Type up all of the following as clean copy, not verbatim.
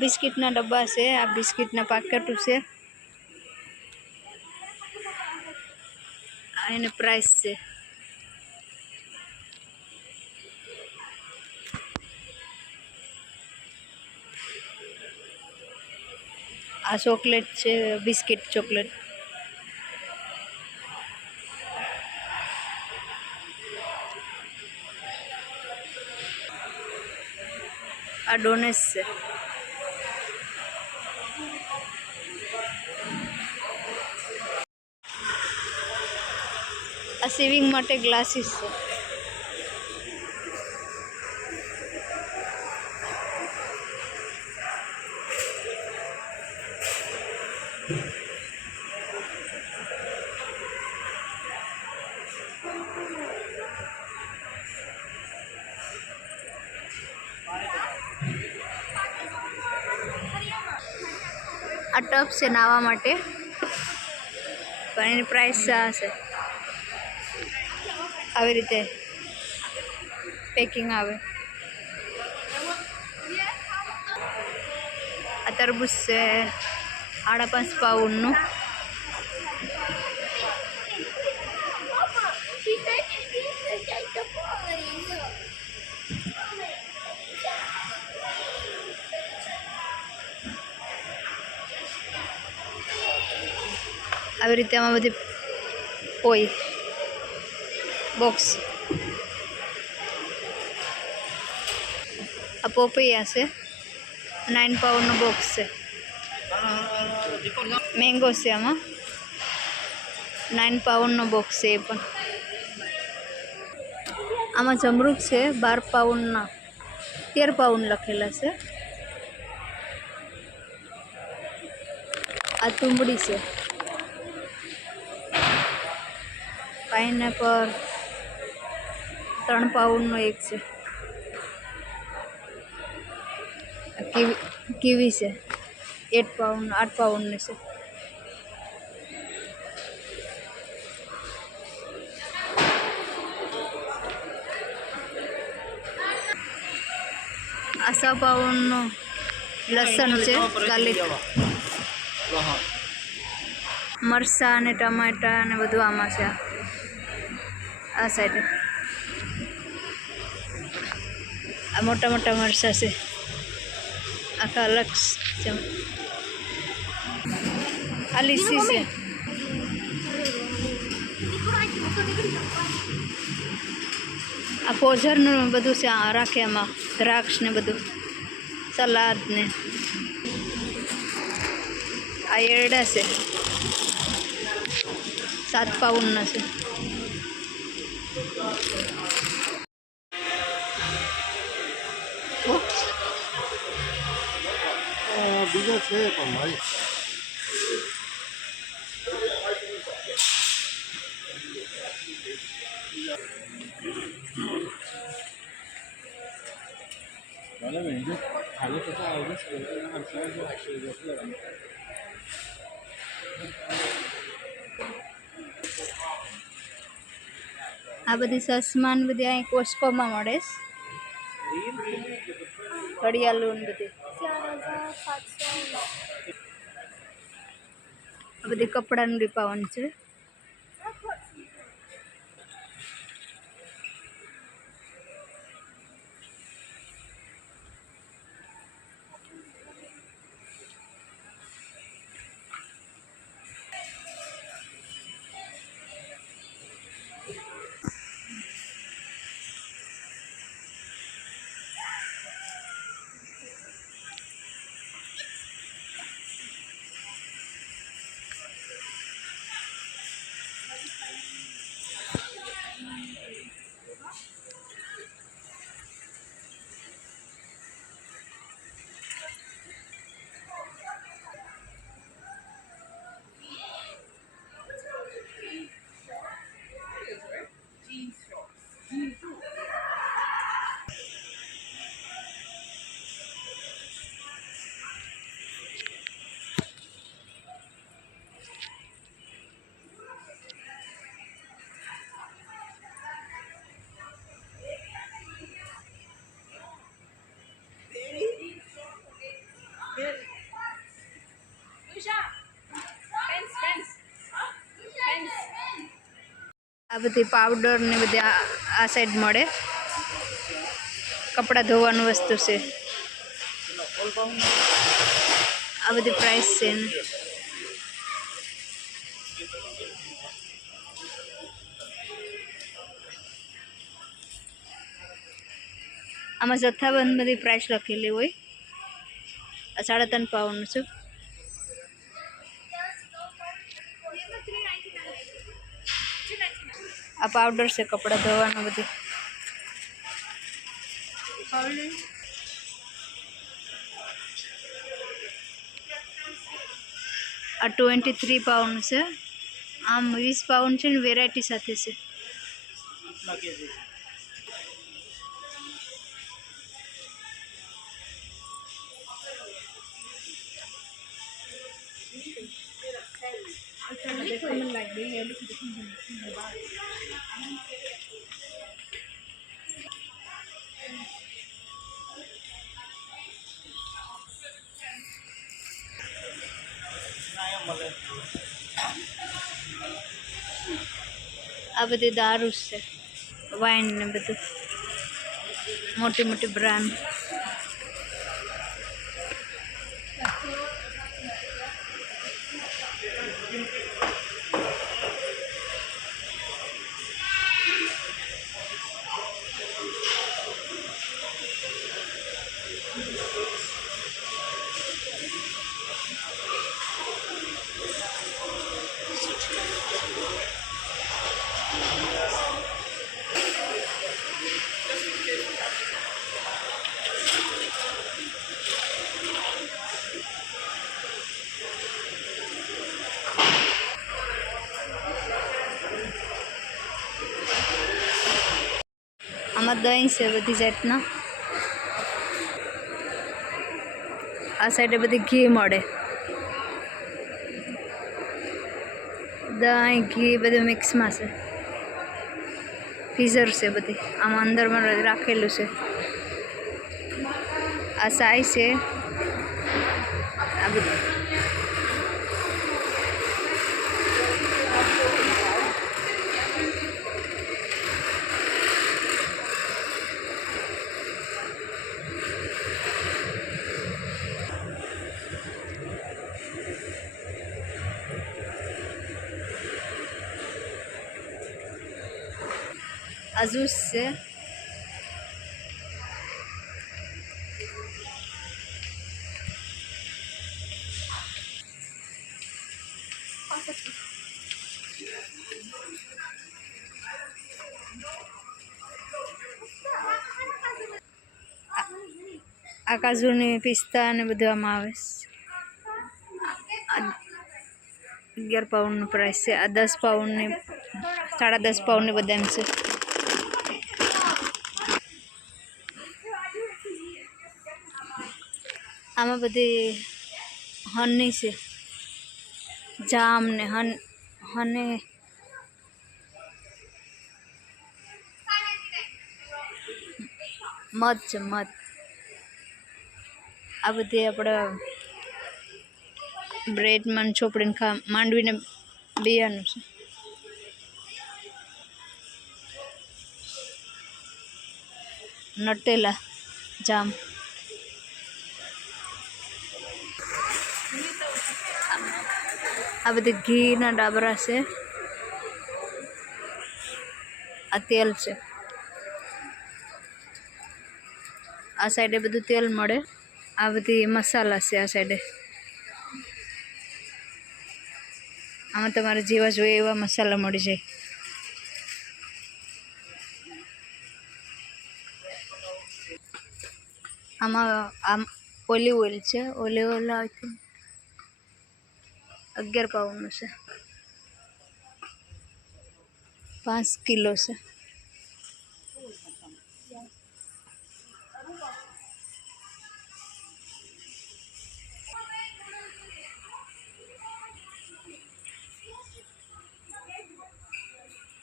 बिस्किटना डब्बा से आ बिस्किटना पैकेट से आने प्राइस से आ चॉकलेट है बिस्किट चॉकलेट आ डोनेट्स है आ सेविंग माटे ग्लासीस है आ टब से नावा माटे पण एनी प्राइस हशे આવી રીતે પેકિંગ આવે આ તરબૂચ છે 5.5 પાઉન્ડનું આવી રીતે આમાં બધી હોય बॉक्स आ पोपैया से 9 पाउंड नो बॉक्स से मैंगो से आमा 9 पाउंड नो बॉक्स से आमा जमरूक से 12 पाउंड ना 13 पाउंड लखेला से आ तुंबड़ी से पाइनएप्पल 3 पाउंड नो एक से कीवी से 8 पाउंड ने से आ 6 पाउंड नो लसन से गार्लिक मरचा ने टमाटा ने बधु आमा छे आ साइड आ मोटा मोटा मरचा से आखा अलग आ लीसी से आ पोजर बधु से राखे आमा द्राक्ष ने बधु सलाद ने आ एरडा से 7 पाउंड ना से બીજો છે પણ ભાઈ वाला में जो खाली पता है उस जो एक्चुअली आ बधी ससमान बधी आ कोस्को में मळे घड़ियालू बधी आ बधी कपड़ा डिपावन छे આ બધી પાવડર ને બધી આ સાઈડ મળે. કપડાં ધોવાનું વસ્તુ છે. આ બધી પ્રાઇસ છે ને. આમાં જથ્થાબંધ બધી પ્રાઇસ લખેલી હોય. 3.5 પાઉન્ડ છે. આ પાવડર છે કપડાં ધોવાનું બધી. આ 23 પાઉન્ડ છે. આમ 20 પાઉન્ડ છે ને વેરાયટી સાથે છે. આ બધી દારૂ છે, વાઇન ને બધું, મોટી મોટી બ્રાન્ડ. આમાં દહીં છે બધી જાતના. આ સાઈડે બધી ઘી મળે. દહીં ઘી બધું મિક્સમાં છે. ફ્રીઝર છે બધી. આમાં અંદરમાં રાખેલું છે. આ સાઈ છે. આ બધું આ જ્યુસ છે. આ કાજુની પિસ્તા ને બધું આમાં આવે છે. 11 પાઉન્ડનું પ્રાઇસ છે. આ 10 પાઉન્ડની 10.5 પાઉન્ડની બદામ છે. આમાં બધી હની છે, જામ ને હની. મધ છે, મધ. આ બધી આપણે બ્રેડમાં ચોપડીને માંડવીને બિયાનું છે. નટેલા જામ. આ બધી ઘીના ડાબરા છે. આ તેલ છે. આ સાઈડે બધું તેલ મળે. આ બધી મસાલા છે. આ સાઈડે આમાં તમારે જેવા જોઈએ એવા મસાલા મળી જાય. આમ ઓલિવ ઓઇલ છે. ઓલિવ ઓઇલ 11 પાઉન્ડનું છે. 5 કિલો છે.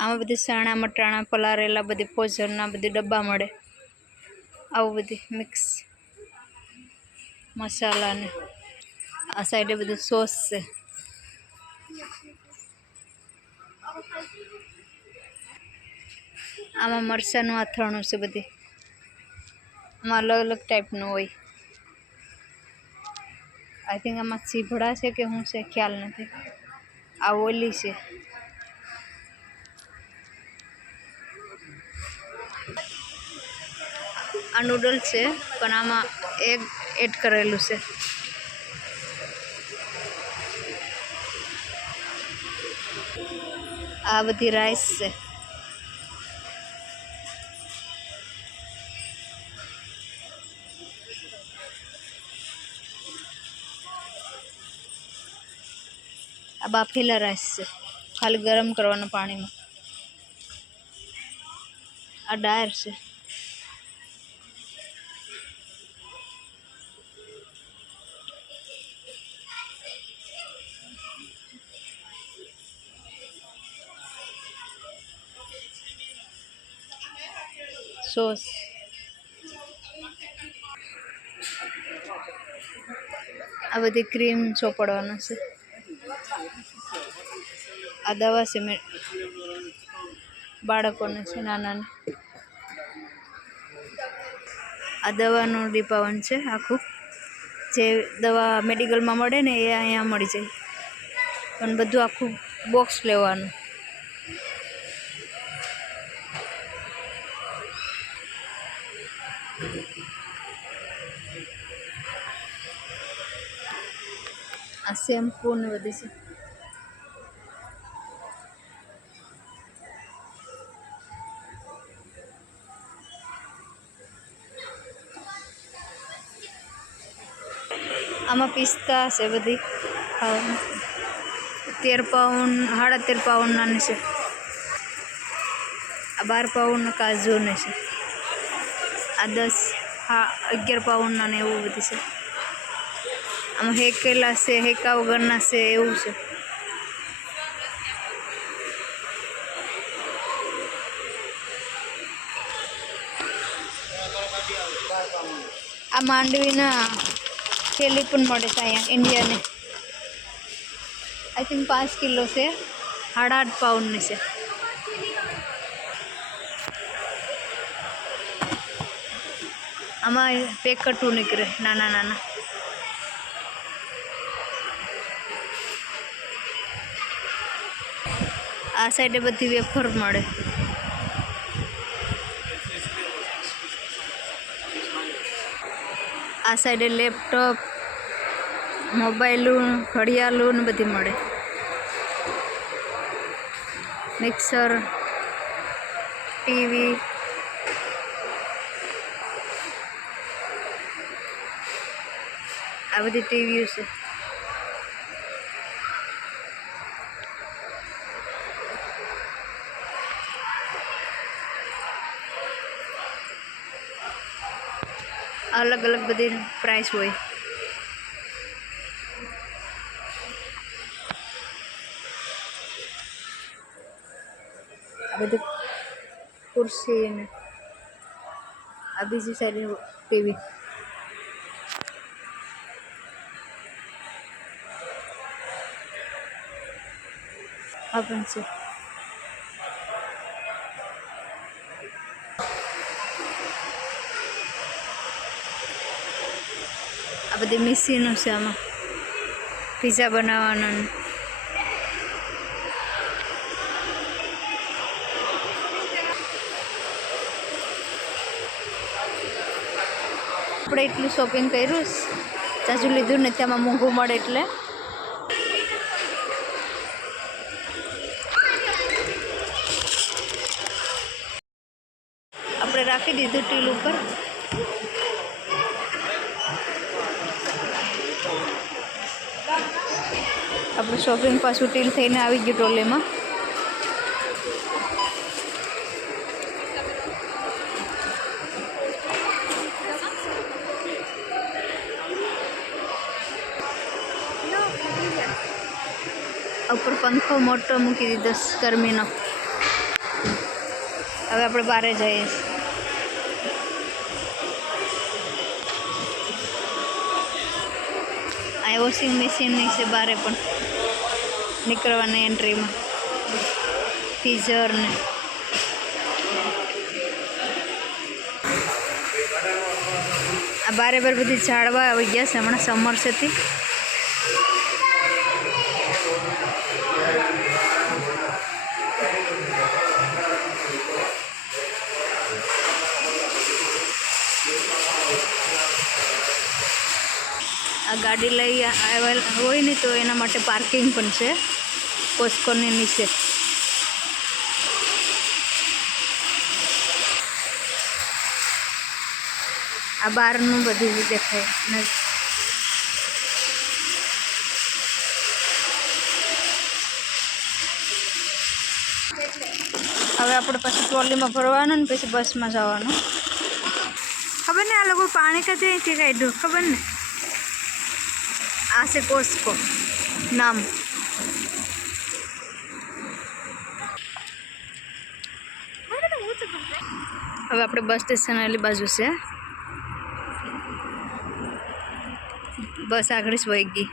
આમાં બધી ચણા મટાણા પલારેલા બધી ભોજનના બધી ડબ્બા મળે. આવું બધી મિક્સ મસાલા ને. આ સાઈડે બધું સોસ છે. આમાં મરચાંનું અથાણું છે બધી. આમાં અલગ અલગ ટાઈપનું હોય. આઈ થિંક આમાં ચીભડા છે કે શું છે ખ્યાલ નથી. આ ઓલી છે. આ નૂડલ્સ છે પણ આમાં એગ એડ કરેલું છે. આ બધી રાઈસ છે. આ બાફેલા રાઈસ છે, ખાલી ગરમ કરવાના પાણીમાં. આ ડાયર છે. સોસ. આ બધી ક્રીમ ચોપડવાના છે. આ દવા છે બાળકોને છે નાનાને. આ દવાનું ડીપાવન છે આખું. જે દવા મેડિકલમાં મળે ને એ અહીંયા મળી જાય, પણ બધું આખું બોક્સ લેવાનું. આ શેમ્પૂ ને બધી છે. આમાં પિસ્તા છે બધી ખાવાનું. 13 પાઉન્ડ 13.5 પાઉન્ડના છે. આ 12 પાઉન્ડ કાજુને છે. આ 11 પાઉન્ડના ને એવું બધી છે. આમાં હેકેલા છે, હેકા વગરના છે, એવું છે. આ માંડવીના થેલી પણ મળે છે અહીંયા ઇન્ડિયાને. આઈ થિંક 5 કિલો છે, 8.5 પાઉન્ડની છે. આમાં પેકટું નીકળે નાના નાના. આ સાઈડે બધી વેફર મળે. આ સાઈડે લેપટોપ, મોબાઈલું, ઘડિયાળું ને બધી મળે. Mixer, TV. આ બધી ટીવીઓ છે. અલગ અલગ બધી પ્રાઇસ હોય. આ બધી ખુરશી ને આ બીજી સાઈડ ટીવી. આ પણ છે. આ બધી મશીનો છે. આમાં પીઝા બનાવવાના. આપણે એટલું શોપિંગ કર્યું, ચાચુ લીધું ને ત્યાંમાં મોંઘું મળે એટલે. આપણે રાખી દીધું ટીલ ઉપર. આપણું શોપિંગ પાછું ટીલ થઈને આવી ગયું ટ્રોલીમાં. ઉપર પંખો મોટો મૂકી દીધો ગરમીનો. હવે આપણે બહાર જઈએ. આ વોશિંગ મશીનની છે બારે પણ નીકળવાની એન્ટ્રીમાં. ફ્રીઝર ને બારે બાર બધી ઝાડવા આવી ગયા છે હમણાં સમર છે તે. આ ગાડી લઈ આવેલ હોય ને તો એના માટે પાર્કિંગ પણ છે કોસ્કોની નીચે. આ બહારનું બધું દેખાય ને હવે આપણે પછી ટ્રોલીમાં ભરવાનું ને પછી બસમાં જવાનું. ખબર ને આ લોકો પાણી ક્યાંથી અહીંથી કાઢ્યું ખબર ને. આ છે કોસ્કો નામ. હવે આપણે બસ સ્ટેશન વાળી બાજુ છે. બસ આગળ જ વહી ગઈ.